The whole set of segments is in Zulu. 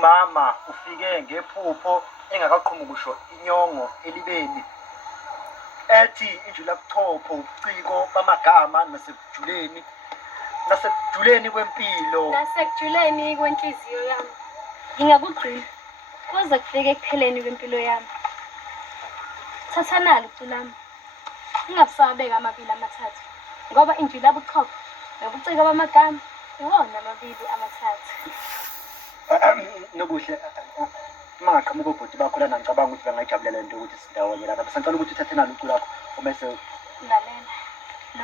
umama ufike ngephupho engakaqhumi kusho inyongo elibeni ethi injulabuthopho ubuciko bamagama nasekujuleni kwempilo nasekujuleni kwenhliziyo yami ngingakugcina kuze kufike ekupheleni kwempilo yami. Thathanalo icula lami, ungabusabeka amabili amathathu ngoba injulabuchopho nobuciko bamagama iwona amabili amathathu. Nobuhle mangaqhamuka obhuti bakho lana ngicabanga ukuthi bangayijabulela lento ukuthi sindawonye lana bese ngicela ukuthi uthathe nalo iculo lakho umese Lalela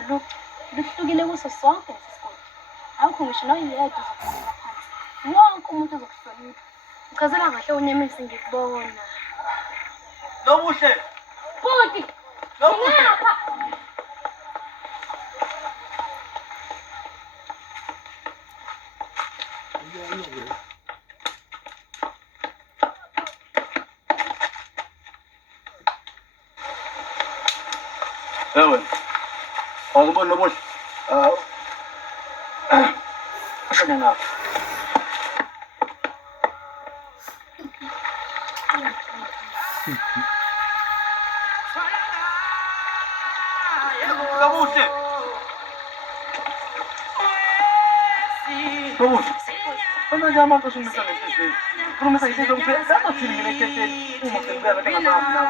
lolu luhlukile kuso sonke lesisigodi. Awukho ngisho noyedwa uzokhuluma phansi. Wonke umuntu uzokuhlonipha. Uchazela kahle unyemisi ngikubona. Nobuhle Bhuti, ngingapha. Ewe, awubona nobuhle ashona na Nobuhle Nobuhle manje abantu usumisa ngesizwe ukhulumisa ngesizwe kuphela lapho thini mina ekhetheni uma sengibeka ngathi ngama